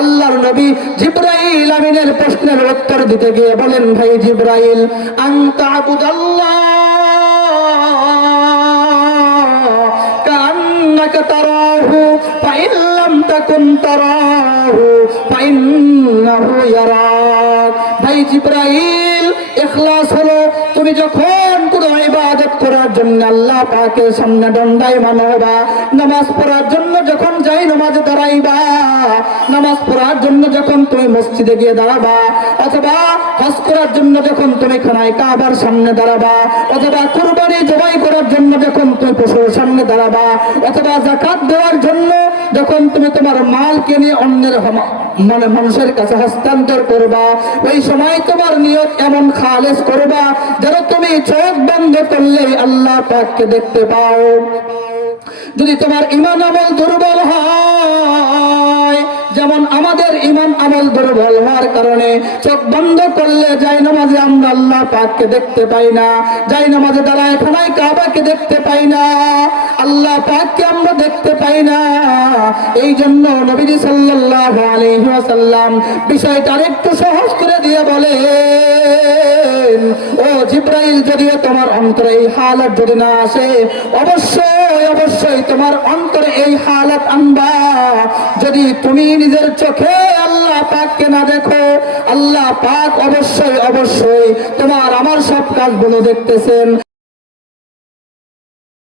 আল্লাহর নবী জিবরাইল আমিনের প্রশ্নের উত্তর দিতে গিয়ে বলেন, ভাই জিবরাইল, আনতা আবুদাল্লাহ কান্নাকা তারাহু ফাইন লাম তাকুন তারাহু ফাইন্নাহু ইয়ারাক। ভাই জিবরাইল, ইখলাস হলো তুমি যখন কোনো ইবাদত করার জন্য আল্লাহ পাকের সামনে দণ্ডায়মান হবা, নামাজ পড়ার জন্য যখন যাই নামাজে দাঁড়াইবা, নামাজ পড়ার জন্য যখন তুমি মসজিদে গিয়ে দাঁড়াবা, অথবা হজ করার জন্য যখন তুমি খানায় কাবার সামনে দাঁড়াবা, অথবা কুরবানি জবাই করার জন্য যখন তুমি পশুর সামনে দাঁড়াবা, অথবা যাকাত দেওয়ার জন্য যখন তুমি তোমার মালকে নিয়ে অন্যের মানে মানুষের কাছে হস্তান্তর করবা, ওই সময় তোমার নিয়ত এমন খালেস করবা যেন তুমি চোখ বন্ধ করলে আল্লাহ পাককে দেখতে পাও। যদি তোমার ঈমান আমল দুর্বল হয়, যেমন আমাদের ঈমান আমল দুর্বল হওয়ার কারণে চোখ বন্ধ করলে যাই নামাজে আমরা আল্লাহ পাককে দেখতে পাই না, যাই নামাজে দাঁড়ায় খানায় কাবাকে দেখতে পাই না, আল্লাহ পাককে আমরা দেখতে পাই না। এই জন্য নবীজি সাল্লাল্লাহু আলাইহি ওয়াসাল্লাম বিষয়টা আরেকটু সহজ করে দিয়ে বলেন, ও জিবরাইল, যদিও তোমার অন্তরে এই হালত যদি না আসে, অবশ্যই অবশ্যই তোমার অন্তরে এই হালত আনবা। যদি তুমি নিজের চোখে আল্লাহ পাককে না দেখো, আল্লাহ পাক অবশ্যই অবশ্যই তোমার আমার সব কাজগুলো দেখতেছেন,